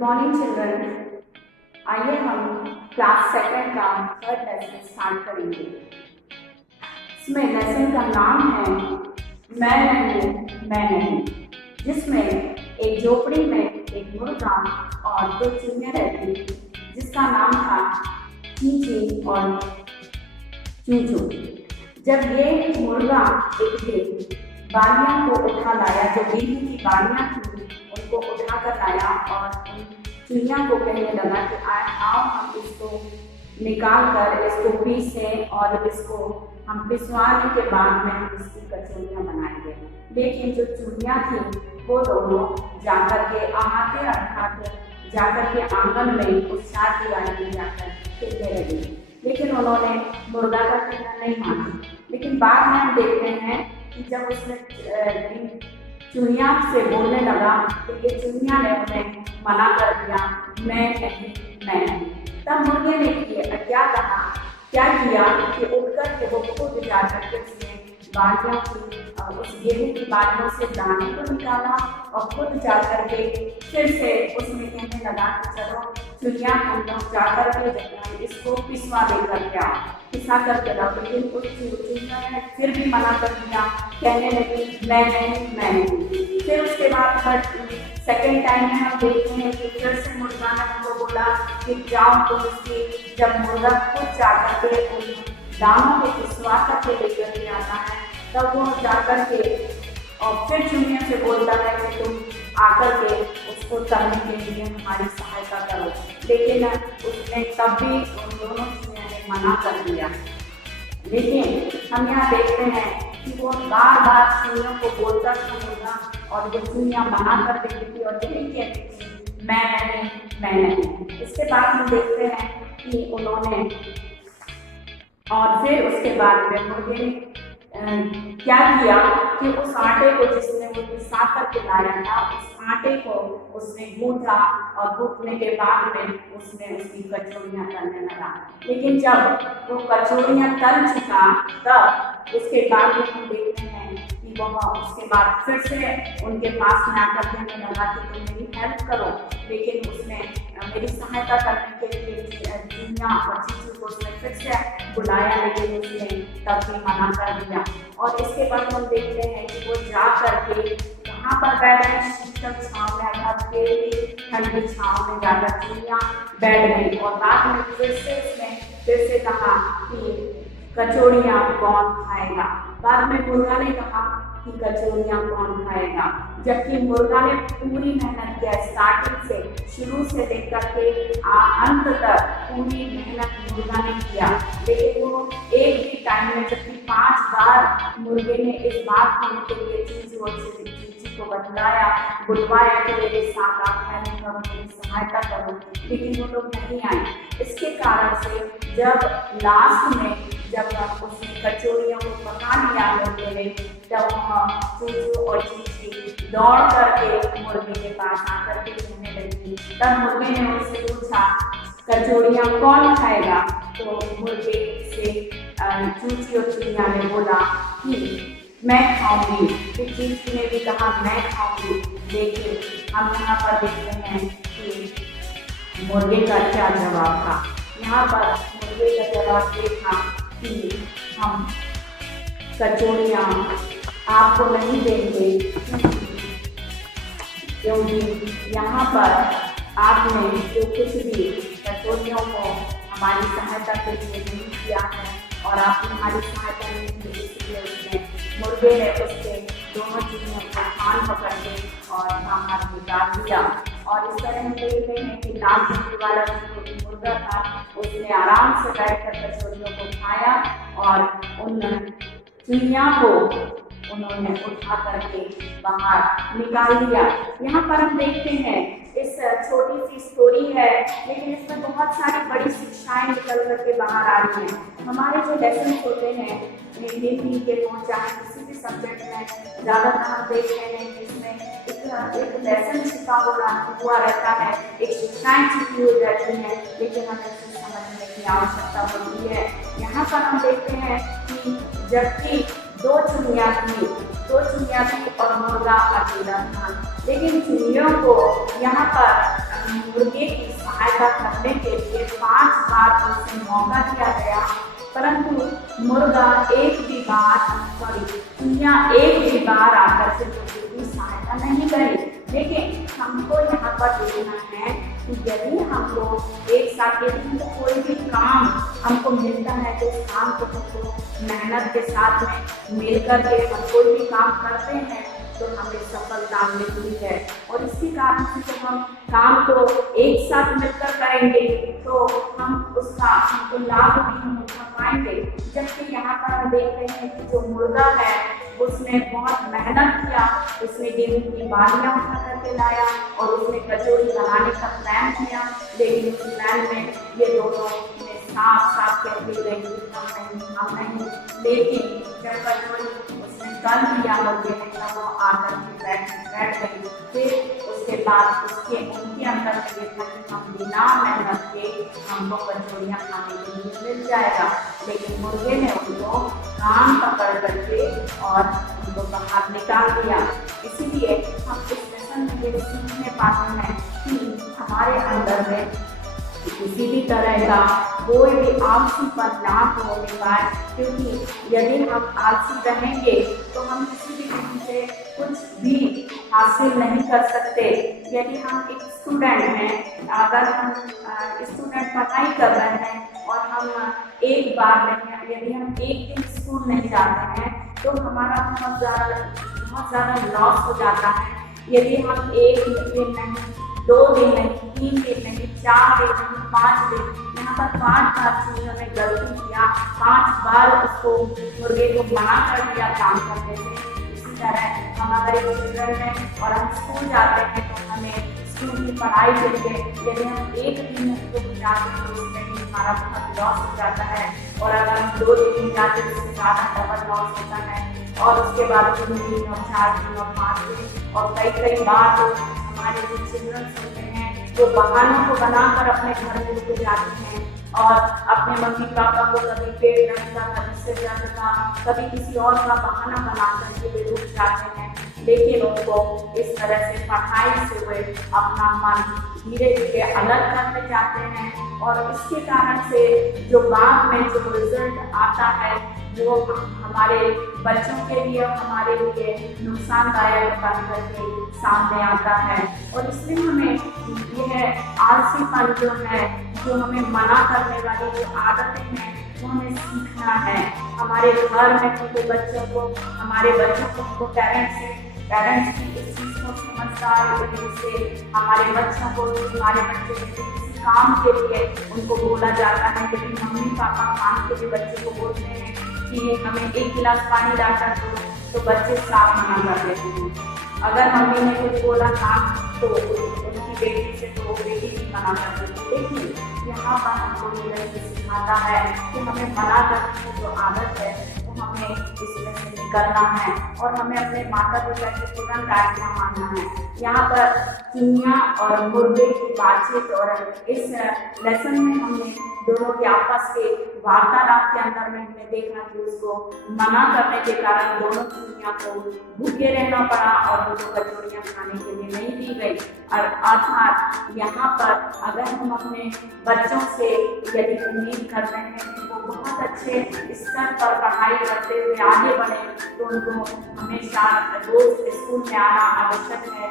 Good morning children. आइए हम class second का थर्ड लेसन स्टार्ट करेंगे। इसमें लेसन का नाम है मैं नहीं मैं नहीं, जिसमें एक झोपड़ी में एक मुर्गा और दो चिड़िया रहती जिसका नाम था चींची और चूचू। जब ये मुर्गा एक दिन बालियां को उठा लाया, जो गेहूं की बालियां थी उनको उठा कर लाया और चिड़िया को कहने लगा कि आओ हम इसको निकाल कर इसको पीसें और इसको हम पिसवाने के बाद में हम इसकी कचौड़ियाँ बनाएंगे। लेकिन जो चूड़ियाँ थी वो दोनों जाकर के आते अर्थात जाकर के आंगन में उस चार दीवारी में जाकर खेलने लगे, लेकिन उन्होंने मुर्गा का कहना नहीं माना। लेकिन बाद में हम देखते हैं कि जब उसने चुनिया से बोलने लगा तो ये चुनिया ने उन्हें मना कर दिया, मैं नहीं मैं नहीं। तब मुर्गे ने क्या किया कि उठकर के वो खुद जाकर के उसने बालियों की उस गेहूं की बालियों से दाने को निकाला और खुद जाकर के फिर से उसने कहने लगा कि चलो चुनिया हम लोग जाकर के इसको पिसवा लेकर के आओ, पिसा करके लाओ। लेकिन उस चुनिया ने फिर भी मना कर दिया, कहने लगी मैं नहीं। फिर उसके बाद सेकेंड टाइम में हम देखते हैं कि फिर से मुर्गा ने हमको बोला कि जाओ तुम उसकी, जब मुर्गा खुद जाकर के उन दानों को पिसवा करके लेकर के आता है तब वो जाकर के और फिर चुनिया से बोलता है कि तुम आकर के उसको तलने के लिए हमारी सहायता करो। लेकिन उसने तब भी उन दोनों चुनिया ने मना कर दिया। लेकिन हम यहाँ देखते हैं कि वो बार बार चुनियों को बोलता था मुर्गा, और वो चुनिया मना कर देती थी और यही कहती थी मैं नहीं। इसके बाद हम देखते हैं कि उन्होंने और फिर उसके बाद में मुर्गे ने क्या किया कि उस आटे को जिसने वो पिसा करके लाया था उस आटे को उसने गूंथा और गूंथने के बाद में उसने उसकी कचौड़ियाँ तलने लगा। लेकिन जब वो कचौड़ियाँ तल चुका तब उसके बाद में हम देखते हैं कि वह उसके बाद फिर से उनके पास में आकर कहने लगा कि तुम मेरी हेल्प करो। लेकिन उसने मेरी सहायता करने के लिए चुनिया और चीचू को उसने फिर से बुलाया, लेकिन उसने तब भी मना कर दिया। और इसके बाद हम देखते हैं कि वो जा करके कहाँ पर बैठ गए, शीतल छाँव में, अर्थात पेड़ की ठंडी छाँव में जाकर चुनिया बैठ गई। और बाद में फिर से उसने फिर से कहा कि कचौड़ियाँ कौन खाएगा। बाद में मुर्गा ने कहा कि कचौड़ियाँ कौन खाएगा, जबकि मुर्गा ने पूरी मेहनत किया, स्टार्टिंग से शुरू से लेकर के अंत तक पूरी मेहनत मुर्गा ने किया। लेकिन वो एक भी टाइम में जबकि 5 बार मुर्गे ने इस बात को उनके लिए चीची को बुलवाया कि मेरे साथ आप हेल्प करो, मेरी सहायता करो, लेकिन वो लोग नहीं आए। इसके कारण से जब लास्ट में जब उसने कचौड़ियों को पका लिया मुर्गे ने, तब चूचू और चीची दौड़ करके मुर्गे के पास आकर के कहने लगी। तब मुर्गे ने उनसे पूछा कचौड़ियाँ कौन खाएगा, तो मुर्गे से चूची और चिड़िया ने बोला कि मैं खाऊंगी। फिर चींटी ने भी कहा मैं खाऊंगी। लेकिन हम यहाँ पर देखते हैं कि मुर्गे का क्या जवाब था। यहाँ पर मुर्गे का जवाब ये था कि हम कचौड़ियाँ आपको नहीं देंगे, क्योंकि यहाँ पर आपने जो कुछ भी कचौड़ियों को हमारी सहायता के लिए नहीं किया है और आपने हमारी सहायता नहीं की, इसलिए उसने मुर्गे ने उससे दोनों चीज़ों को कान पकड़ के और बाहर निकाल दिया। और इस तरह हम देखते हैं कि लाल चुनी वाला जो मुर्गा था उसने आराम से बैठकर कचौड़ियों को खाया और उन चुनिया को उन्होंने उठा करके बाहर निकाल दिया। यहाँ पर हम देखते हैं इस छोटी सी स्टोरी है, लेकिन इसमें बहुत सारी बड़ी शिक्षाएं निकल करके बाहर आ रही हैं। हमारे जो लेसन होते हैं हिंदी के हो चाहे किसी भी सब्जेक्ट में, ज़्यादातर हम देख रहे हैं कि इसमें एक लेसन छिपा हुआ रहता है, एक शिक्षाएं छिपी हुई रहती हैं, लेकिन हमें इसे समझने की आवश्यकता होती है। यहाँ पर हम देखते हैं कि जबकि दो चुनिया थी और मुर्गा अकेला था, लेकिन चुनियों को यहाँ पर मुर्गे की सहायता करने के लिए 5 बार उसे मौका दिया गया, परंतु मुर्गा एक भी बार चिड़िया एक भी बार आकर के मुर्गे की सहायता नहीं करी। लेकिन हमको यहाँ पर देखना है कि यदि हम लोग एक साथ यदि हमको कोई भी काम हमको मिलता है तो उस काम को हमको मेहनत के साथ में मिलकर के हम कोई भी काम करते हैं तो हमें सफलता मिलती है। और इसी कारण से जब हम काम को एक साथ मिलकर करेंगे तो हम उसका हमको लाभ भी हम उठा पाएंगे। जबकि यहाँ पर हम देख रहे हैं कि जो मुर्गा है उसने बहुत मेहनत किया, उसने गेहूं की बालियां उठा करके लाया और उसने कचौड़ी बनाने का प्लान किया, लेकिन उस प्लान में ये दोनों ने साफ साफ कह दी गई हम नहीं। लेकिन जब कचौड़ी उसने कर दिया मुर्गे ने तब वो आकर के बैठ गई। फिर उसके बाद उनके अंदर में ये था कि हम बिना मेहनत के हमको कचौड़ियाँ खाने के लिए मिल जाएगा, लेकिन मुर्गे ने उनको कान पकड़ करके और उनको बाहर निकाल दिया। इसीलिए हम इस लेसन में ये सीखने पाते हैं कि हमारे अंदर में किसी भी तरह का कोई भी आलसीपन ना होने पाए, क्योंकि यदि हम आलसी रहेंगे तो हम किसी भी चीज से कुछ भी हासिल नहीं कर सकते। यदि हम एक स्टूडेंट हैं, अगर हम स्टूडेंट पढ़ाई कर रहे हैं और हम एक बार नहीं, यदि हम एक दिन स्कूल नहीं जाते हैं तो हमारा बहुत ज़्यादा लॉस हो जाता है। यदि हम एक दिन नहीं, 2 दिन नहीं, 3 दिन नहीं, 4 दिन नहीं, 5 दिन, यहाँ पर 5 बार चीज़ों ने गलती किया, 5 बार उसको मुर्गे को मना कर दिया काम करने से। इसी तरह हम अगर एक चिल्ड्रन हैं और हम स्कूल जाते हैं तो हमें स्कूल की पढ़ाई के लिए यदि हम एक दिन उसको जाते हैं तो उसमें भी हमारा बहुत लॉस हो जाता है, और अगर हम 2 दिन जाते हैं उससे ज़्यादा डबल लॉस होता है। और उसके बाद 3 दिन और 4 दिन और 5 दिन और कई बार तो हमारे जो चिल्ड्रन होते हैं वो बहानों को बनाकर अपने घर में रुक जाते हैं और अपने मम्मी पापा को कभी पेट दर्द का, कभी सिर दर्द का, कभी किसी और का बहाना बना करके वे रुक जाते हैं। लेकिन उनको इस तरह से पढ़ाई से वे अपना मन धीरे धीरे अलग करते जाते हैं, और इसके कारण से जो बाद में जो रिजल्ट आता है वो हमारे बच्चों के लिए और हमारे लिए नुकसानदायक बन करके सामने आता है। और इसलिए हमें यह आलसीपन जो है, जो हमें मना करने वाली जो आदतें हैं वो हमें सीखना है। हमारे घर में छोटे बच्चों को, हमारे बच्चों को पेरेंट्स की इस चीज़ को समझदार से हमारे बच्चों को, हमारे बच्चे किसी काम के लिए उनको बोला जाता है, लेकिन मम्मी पापा काम के लिए बच्चे को बोलते हैं कि हमें 1 गिलास पानी लाकर दो, तो बच्चे साफ मना कर देते हैं। अगर मम्मी ने कुछ बोला काम तो उनकी बेटी से तो बेटी भी मना कर देती है। लेकिन यहाँ पर हमको ये सिखाता है कि हमें मना करने की जो आदत है वो हमें इसमें से निकलना है और हमें अपने माता पिता की तुरंत आज्ञा मानना है। यहाँ पर चिड़िया और मुर्गे की बातचीत और इस लेसन में हमने दोनों के आपस के वार्तालाप के अंदर में हमने देखा कि उसको मना करने के कारण दोनों चिड़िया को भूखे रहना पड़ा और उनको कचौड़ियाँ खाने के लिए नहीं दी गई। और अर्थात यहाँ पर अगर हम अपने बच्चों से यदि उम्मीद करते हैं कि वो बहुत अच्छे स्तर पर पढ़ाई करते हुए आगे बढ़े तो उनको हमेशा रोज स्कूल में आना आवश्यक है,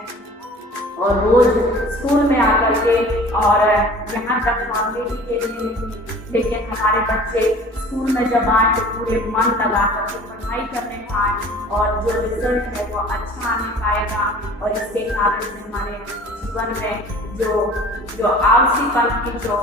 और रोज स्कूल में आकर के और यहाँ तक फॉर्मेलिटी के लिए नहीं, लेकिन हमारे बच्चे स्कूल में जब आए तो पूरे मन लगा कर पढ़ाई करने पाए और जो रिजल्ट है वो अच्छा आने पाएगा। और इसके कारण से हमारे जीवन में जो आलसीपन की जो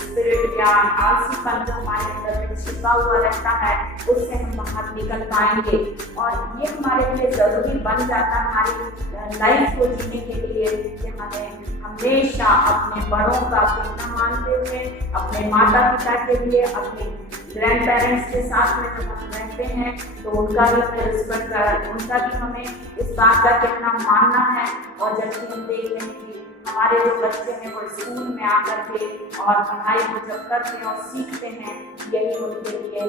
स्पिरिट या आलसीपन जो हमारे अंदर में छिपा हुआ रहता है उससे हम बाहर निकल पाएंगे, और ये हमारे लिए ज़रूरी बन जाता है हमारी लाइफ को जीने के लिए कि हमें हमेशा अपने बड़ों का कहना मानते हुए अपने माता पिता के लिए, अपने ग्रैंड पेरेंट्स के साथ में जब हम रहते हैं तो उनका भी हमें रिस्पेक्ट कर, उनका भी हमें इस बात का कहना मानना है। और जबकि हम देख रहे हैं कि हमारे जो बच्चे हैं वो स्कूल में आकर के और पढ़ाई को जब करते हैं और सीखते हैं, यही उनके लिए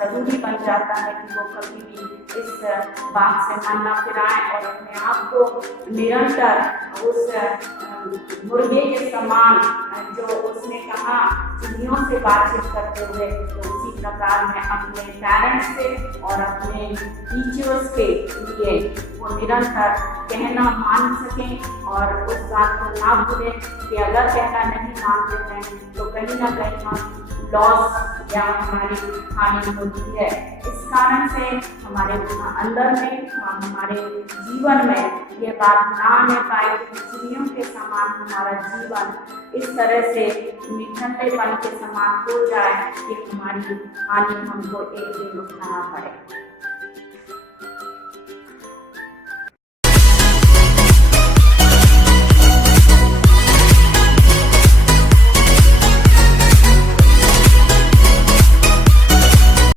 जरूरी बन जाता है कि वो कभी भी इस बात से मन ना फिराएं और अपने आप को निरंतर उस मुर्गे के समान जो उसने कहा चिड़ियों से बातचीत करते हुए, तो उसी प्रकार मैं अपने पेरेंट्स से और अपने टीचर्स के लिए वो निरंतर कहना मान सकें और उस बात को ना भूलें कि अगर कहना नहीं मानते हैं तो कहीं ना कहीं हम लॉस या हमारी हानि होती है। इस कारण से हमारे अंदर में हमारे जीवन में ये बात ना आने पाए कि चिड़ियों के समान हमारा जीवन इस तरह से निठल्लेपन के समान हो जाए कि हमारी हानि हमको एक दिन उठाना पड़े।